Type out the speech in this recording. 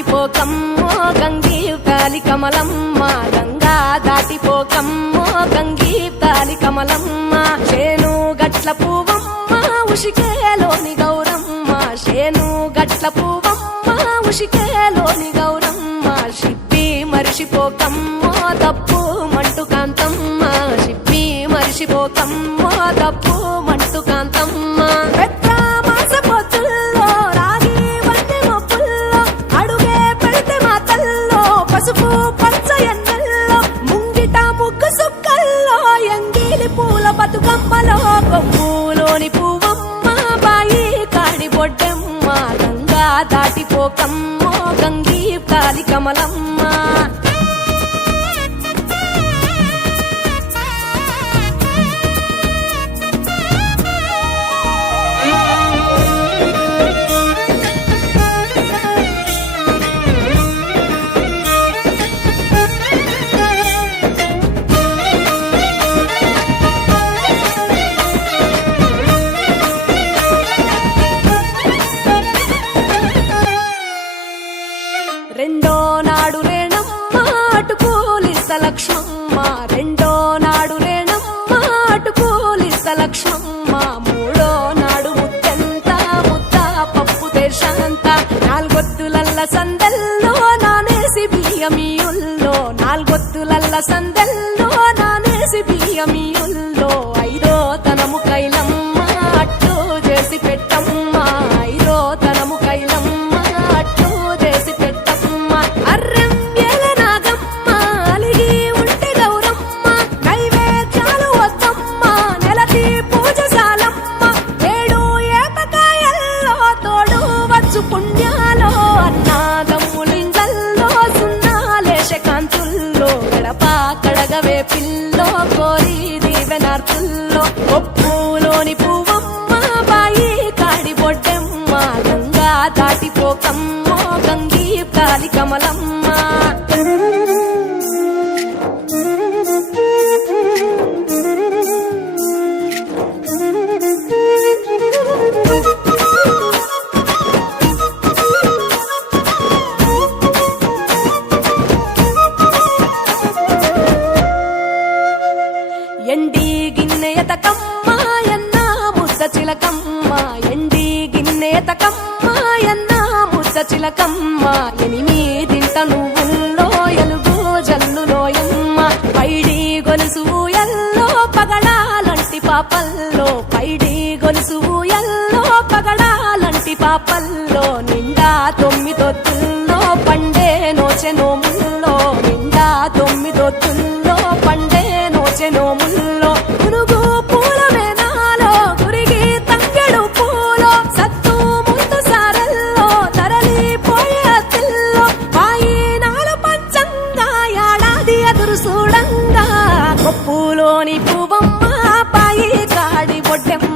దాటిపోకమ్మో గంగీతాలి కమలమ్మ గంగా దాటిపోకమ్మో గంగీతాలి కమలమ్మ చేను గట్ల పువ్వమ్మ ఉషికేలోని గౌరమ్మ చేను గట్ల పువ్వమ్మ ఉషికేలోని గౌరమ్మ షిప్పి మరిషిపోకమ్మో తప్పు మంటు కాంతమ్మ షిప్పి మరిషిపోకమ్మో తప్పు మంటు కాంతమ్మ పసుపు పచ్చ ఎన్నెల్లో ముంగిట ముగ్గు సుక్కల్లో ఎంగిలి పూల బతుకమ్మలో కొమ్ములోని పువ్వమ్మ బాయి కాడి బొడ్డమ్మ గంగా దాటిపోకమ్మో గంగీతాలి కమలమ్మ రెండో నాడు రేణమ్మ అటుకూలిస్త లక్ష్మమ్మ రెండో నాడు రేణమ్మ అటుకూలిస్త లక్ష్మమ్మ మూడో నాడు ముద్దెంత ముద్ద పప్పు దేశంత నాలుగొత్తులల్ల సందెల్లో నానేసి బియ్యమియుల్లో నాలుగొత్తులల్ల సందెల్లో నానేసి బియ్యమియుల్లో ఐదో తనము కైలమ్మ అట్టు చేసి పెట్టమ్మ ఐదో తనము కైలమ్మ పుణ్యాలో అన్నాదమ్ములింగల్లో సున్నాలేశ కాంతుల్లో గడప కడగవే పిల్లో కోరి దీవెనార్తుల్లో ఒప్పులోని పువ్వమ్మ బాయి కాడి బొడ్డమ్మ గంగా దాటిపోకమ్మో గంగీతాలి కమలమ్మ ఎండి గిన్నెయతకమ్మ ఎన్న ముద్ద చిలకమ్మ ఎండి గిన్నెయతకమ్మ ఎన్న ముద్ద చిలకమ్మ ఎనిమిదింట నువ్వుల్లో ఎలుగు జల్లులోయమ్మ పైడి గొలుసు ఎల్లో పగడాలంటి పాపల్లో పైడి గొలుసు ఎల్లో పగడాలంటి పాపల్లో నిండా తొమ్మిదొత్తుల్లో పండే నోచె నోముల్లో నిండా తొమ్మిదొత్తుల్లో పండే నోచె నోముల్లో పునుగు పూల మేనాలో గురిగి తంగెడు పూలో సత్తు ముందు సారల్లో తరలిపోయే అతిల్లో పాయి నాలు పంచంగా ఏడాది ఎదురు చూడంగా కొప్పులోని పువ్వమ్మ పాయి కాడి బొడ్డెమ్మ